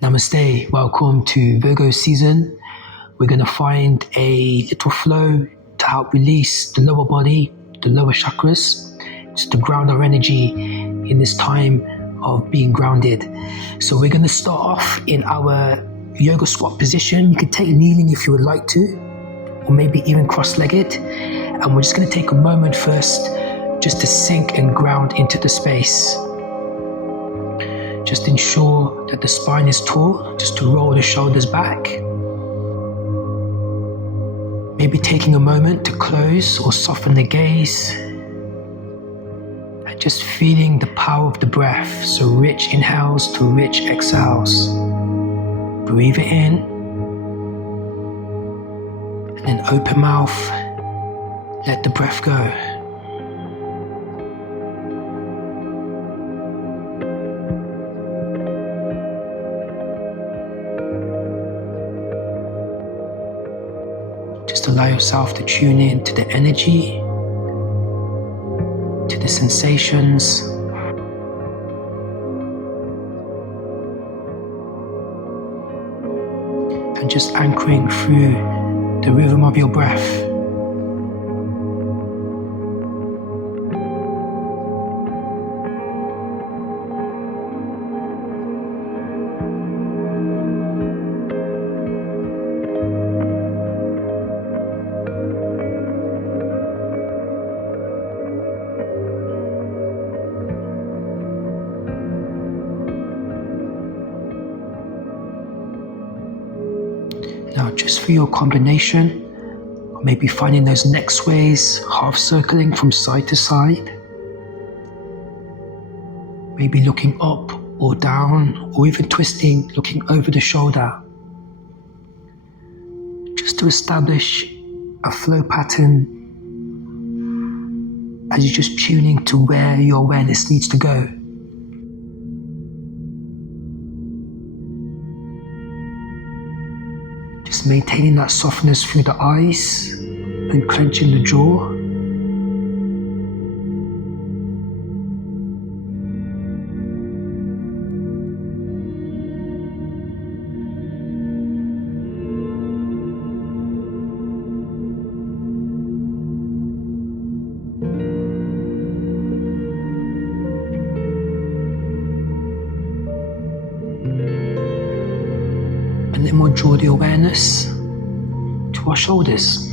Namaste, welcome to Virgo season. We're going to find a little flow to help release the lower body, the lower chakras, just to ground our energy in this time of being grounded. So we're going to start off in our yoga squat position. You can take kneeling if you would like to, or maybe even cross-legged. And we're just going to take a moment first just to sink and ground into the space. Just ensure that the spine is tall, just to roll the shoulders back. Maybe taking a moment to close or soften the gaze. And just feeling the power of the breath, so rich inhales to rich exhales. Breathe it in. And then open mouth, let the breath go. Just allow yourself to tune in to the energy, to the sensations, and just anchoring through the rhythm of your breath. Now, just for your combination, or maybe finding those neck sways, half circling from side to side. Maybe looking up or down, or even twisting, looking over the shoulder. Just to establish a flow pattern as you're just tuning to where your awareness needs to go. Just maintaining that softness through the eyes and clenching the jaw. And then we'll draw the awareness to our shoulders.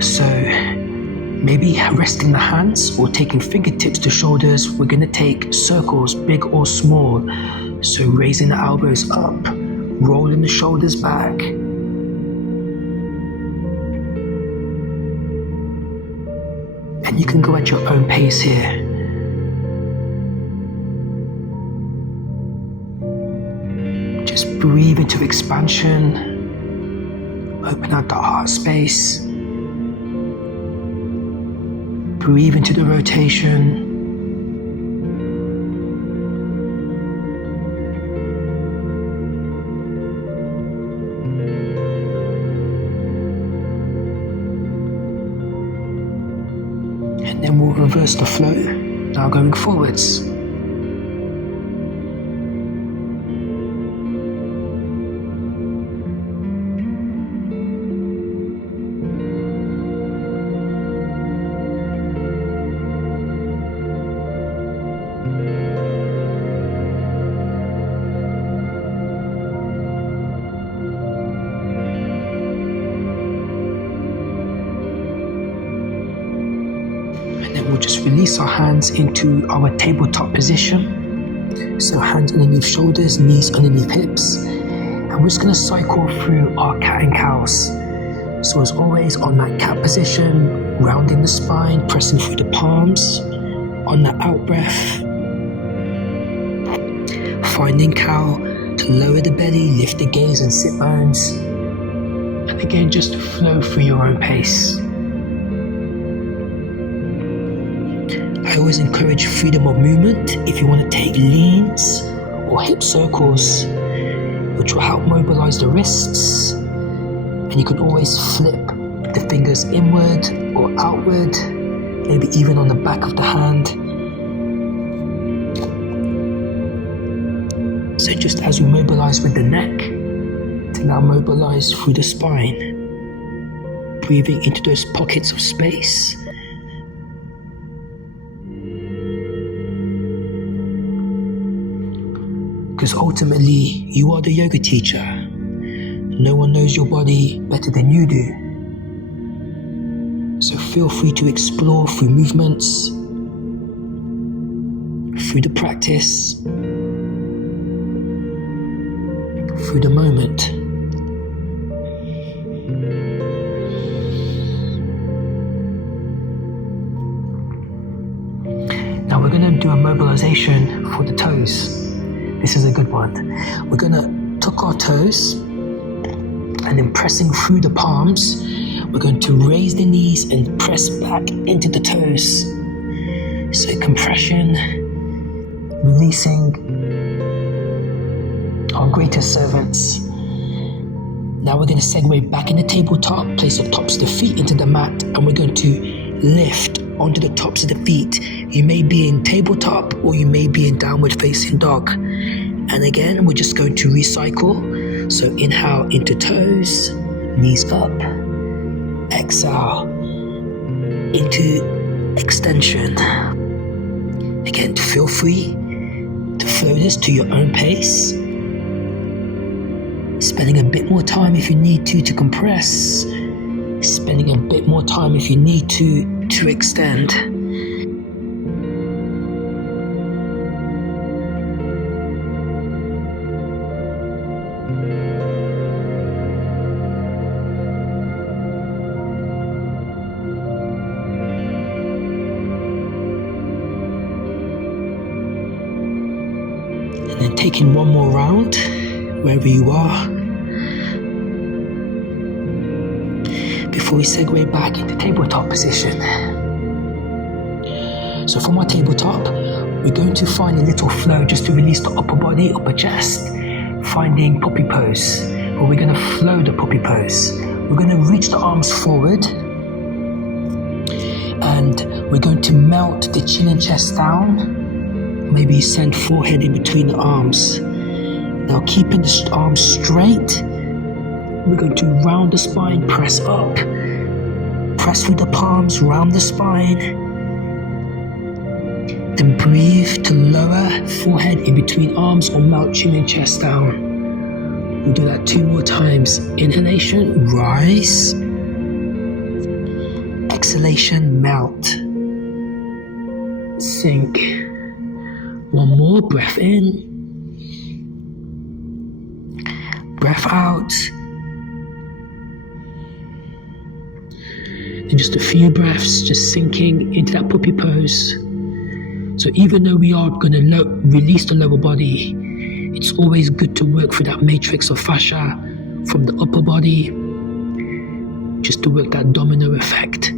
So maybe resting the hands or taking fingertips to shoulders, we're going to take circles, big or small. So raising the elbows up, rolling the shoulders back. And you can go at your own pace here. Just breathe into expansion, open out the heart space, breathe into the rotation, and then we'll reverse the flow, now going forwards. And then we'll just release our hands into our tabletop position. So hands underneath shoulders, knees underneath hips. And we're just going to cycle through our cat and cows. So as always, on that cat position, rounding the spine, pressing through the palms. On that out breath, finding cow to lower the belly, lift the gaze and sit bones. And again, just to flow through your own pace. I always encourage freedom of movement if you want to take leans or hip circles, which will help mobilize the wrists. And you can always flip the fingers inward or outward, maybe even on the back of the hand. So just as we mobilize with the neck, to now mobilize through the spine, breathing into those pockets of space. Because ultimately, you are the yoga teacher. No one knows your body better than you do. So feel free to explore through movements, through the practice, through the moment. Now we're going to do a mobilization for the toes. This is a good one. We're going to tuck our toes, and then pressing through the palms, we're going to raise the knees and press back into the toes. So compression, releasing our greatest servants. Now we're going to segue back in the tabletop, place the tops of the feet into the mat, and we're going to lift onto the tops of the feet. You may be in tabletop or you may be in downward facing dog. And again, we're just going to recycle. So inhale into toes, knees up. Exhale into extension. Again, feel free to flow this to your own pace. Spending a bit more time if you need to compress. Spending a bit more time if you need to extend. And then taking one more round, wherever you are, before we segue back into tabletop position. So from our tabletop, we're going to find a little flow just to release the upper body, upper chest, finding puppy pose. But we're going to flow the puppy pose. We're going to reach the arms forward, and we're going to melt the chin and chest down. Maybe send forehead in between the arms. Now keeping the arms straight, we're going to round the spine, press up, press through the palms, round the spine. Then breathe to lower forehead in between arms or melt chin and chest down. We'll do that 2 more times. Inhalation, rise. Exhalation, melt. Sink. One more, breath in. Breath out. And just a few breaths, just sinking into that puppy pose. So even though we are going to release the lower body, it's always good to work through that matrix of fascia from the upper body, just to work that domino effect.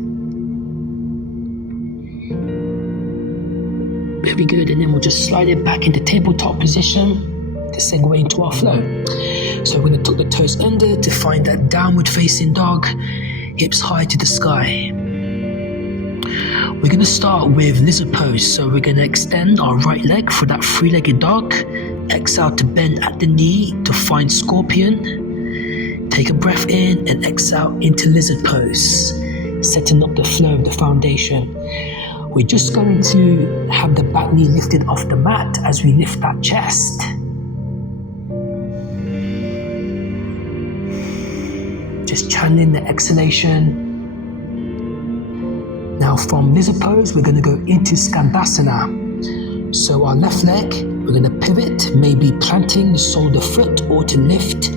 Very good, and then we'll just slide it back into tabletop position to segue into our flow. So we're going to tuck the toes under to find that downward facing dog, hips high to the sky. We're going to start with lizard pose. So we're going to extend our right leg for that 3-legged dog. Exhale to bend at the knee to find scorpion. Take a breath in and exhale into lizard pose, setting up the flow of the foundation. We're just going to have the back knee lifted off the mat as we lift that chest. Just channeling the exhalation. Now from lizard pose, we're going to go into Svadhisthana. So our left leg, we're going to pivot, maybe planting the sole of the foot or to lift,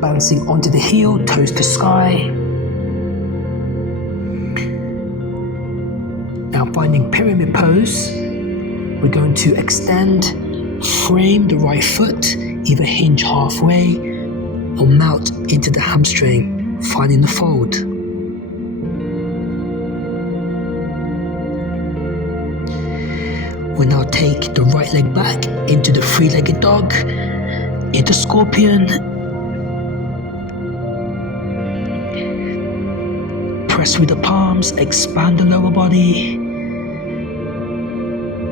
bouncing onto the heel, toes to sky. Now finding pyramid pose, we're going to extend, frame the right foot, either hinge halfway or melt into the hamstring, finding the fold. We'll now take the right leg back into the 3-legged dog, into scorpion. Press through the palms, expand the lower body.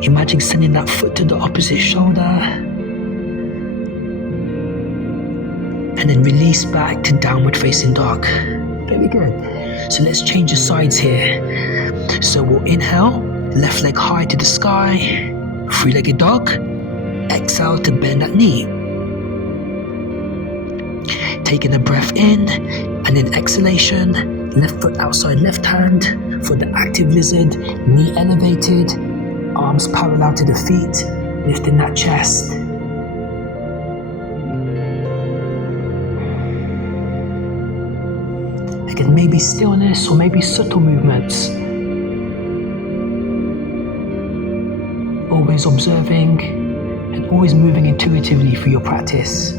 Imagine sending that foot to the opposite shoulder. and then release back to downward facing dog. Very good. So let's change the sides here. So we'll inhale, left leg high to the sky, three-legged dog. Exhale to bend that knee. Taking a breath in, and then exhalation, left foot outside left hand for the active lizard, knee elevated, arms parallel to the feet, lifting that chest. Again, maybe stillness or maybe subtle movements. Always observing and always moving intuitively through your practice.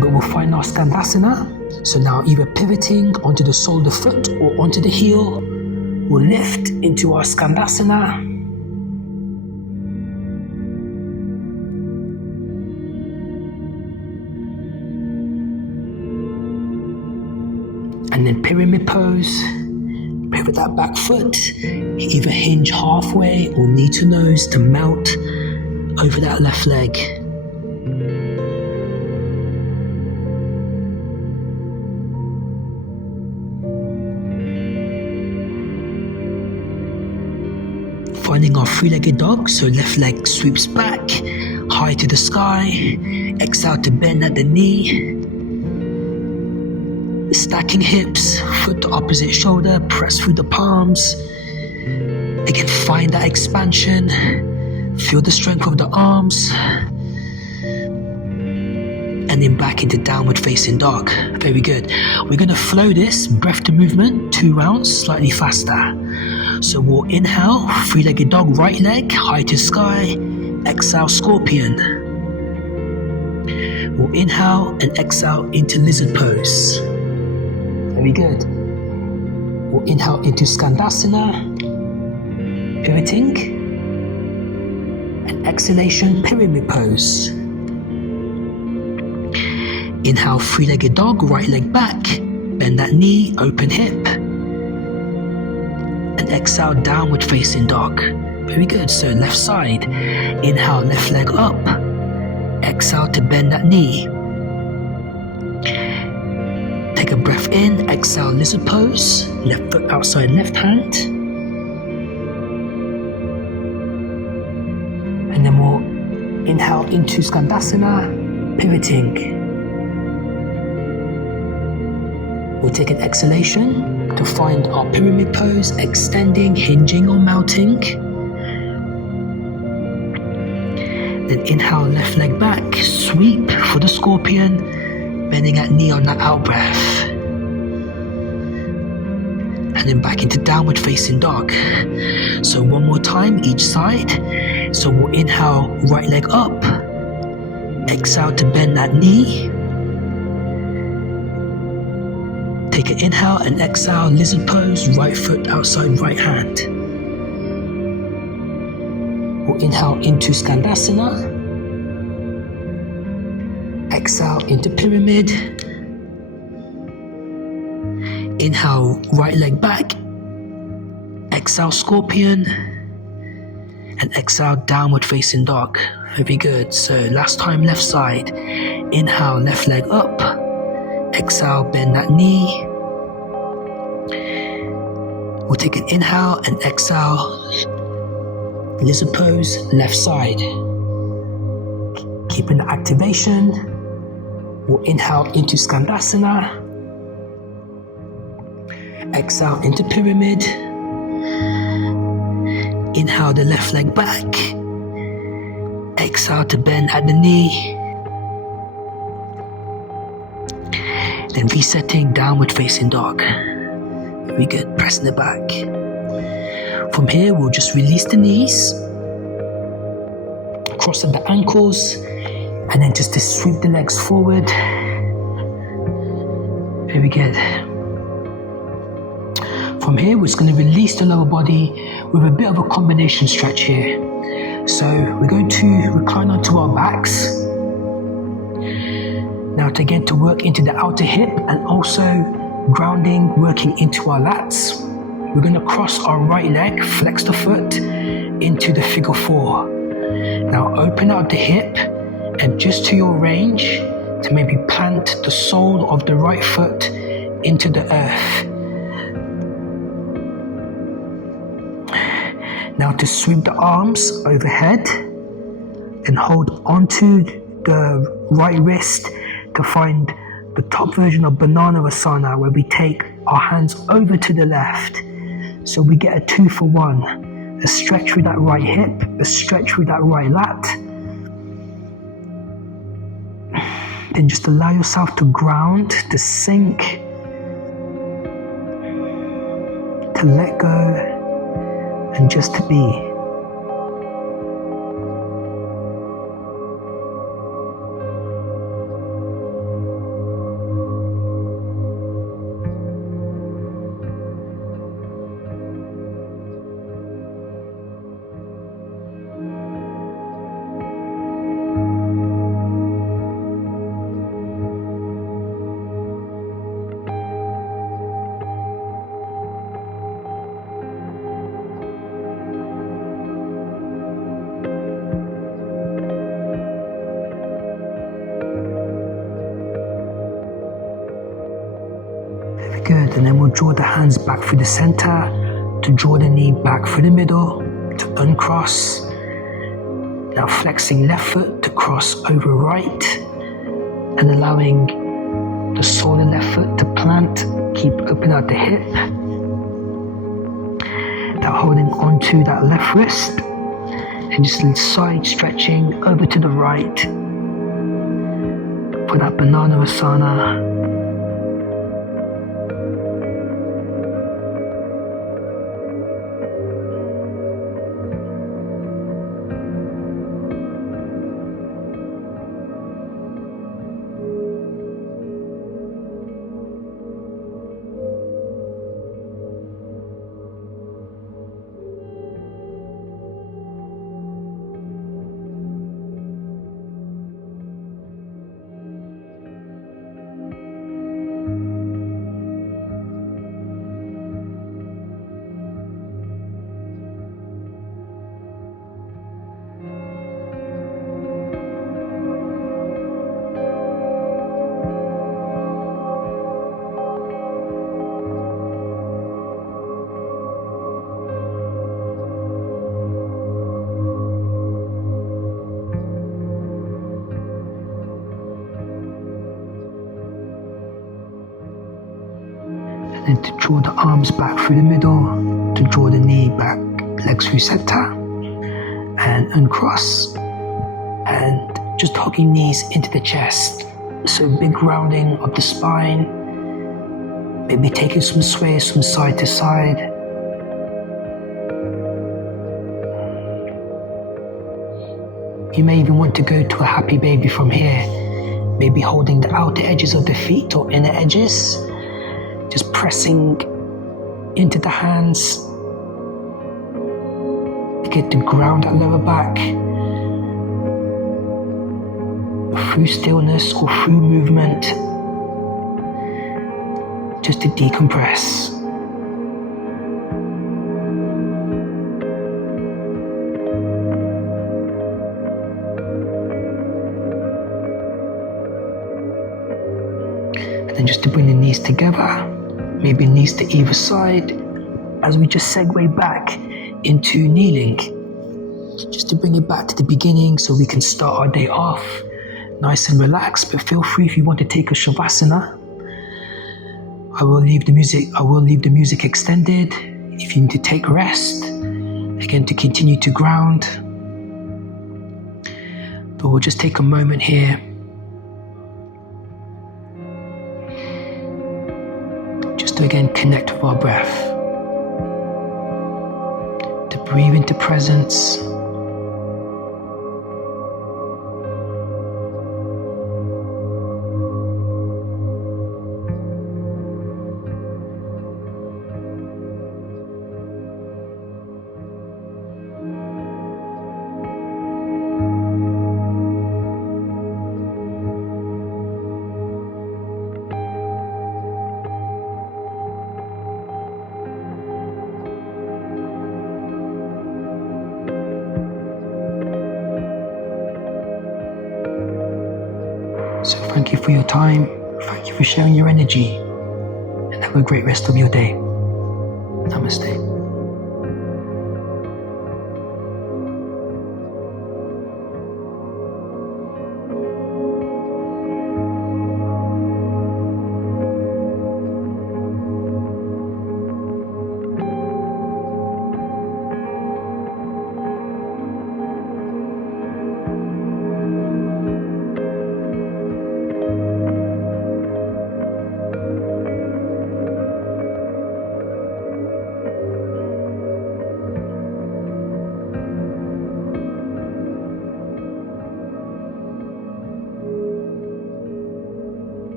But we'll find our Skandasana. So now either pivoting onto the sole of the foot or onto the heel, we'll lift into our Skandasana. And then pyramid pose. Pivot that back foot, either hinge halfway or knee to nose to melt over that left leg. Finding our three-legged dog, so left leg sweeps back, high to the sky, exhale to bend at the knee. Stacking hips, foot to opposite shoulder, press through the palms. Again, find that expansion. Feel the strength of the arms. And then back into downward facing dog. Very good. We're going to flow this breath to movement, 2 rounds, slightly faster. So we'll inhale, three-legged dog, right leg, high to sky. Exhale, scorpion. We'll inhale and exhale into lizard pose. Very good. We'll inhale into Skandasana, pivoting, and exhalation, pyramid pose. Inhale, three-legged dog, right leg back, bend that knee, open hip, and exhale, downward facing dog. Very good. So left side, inhale, left leg up, exhale to bend that knee. Take a breath in, exhale, lizard pose, left foot outside left hand. And then we'll inhale into Skandasana, pivoting. We'll take an exhalation to find our pyramid pose, extending, hinging or melting. Then inhale, left leg back, sweep for the scorpion, bending that knee on that out breath. And then back into downward facing dog. So one more time each side. So we'll inhale, right leg up. Exhale to bend that knee. Take an inhale and exhale, lizard pose, right foot outside right hand. We'll inhale into Skandasana. Exhale into pyramid. Inhale, right leg back. Exhale, scorpion. And exhale, downward facing dog. Very good. So last time, left side. Inhale, left leg up. Exhale, bend that knee. We'll take an inhale and exhale, lizard pose, left side. Keeping the activation. We'll inhale into Skandasana. Exhale into pyramid. Inhale the left leg back. Exhale to bend at the knee. Then resetting, downward facing dog. Very good, pressing it back. From here, we'll just release the knees, crossing the ankles, and then just to sweep the legs forward. Very good. From here, we're just going to release the lower body with a bit of a combination stretch here. So we're going to recline onto our backs. Now to work into the outer hip and also grounding, working into our lats. We're going to cross our right leg, flex the foot into the figure 4. Now open out the hip and just to your range, to maybe plant the sole of the right foot into the earth. Now to sweep the arms overhead and hold onto the right wrist to find the top version of Bananasana, where we take our hands over to the left. So we get a 2 for 1, a stretch through that right hip, a stretch through that right lat. Then just allow yourself to ground, to sink, to let go, and just to be. Good, and then we'll draw the hands back through the center, to draw the knee back through the middle, to uncross. Now flexing left foot to cross over right, and allowing the sole of left foot to plant, keep open out the hip. Now holding onto that left wrist, and just side stretching over to the right for that Bananasana. And to draw the arms back through the middle, to draw the knee back, legs through center, and uncross, and just hugging knees into the chest. So big rounding of the spine, maybe taking some sways from side to side. You may even want to go to a happy baby from here, maybe holding the outer edges of the feet or inner edges, just pressing into the hands to get to ground that lower back through stillness or through movement, just to decompress. And then just to bring the knees together, maybe knees to either side, as we just segue back into kneeling. Just to bring it back to the beginning so we can start our day off nice and relaxed, but feel free if you want to take a Shavasana. I will leave the music extended if you need to take a rest, again to continue to ground. But we'll just take a moment here just to again connect with our breath, to breathe into presence, Thank you for your time. Thank you for sharing your energy. And have a great rest of your day. Namaste.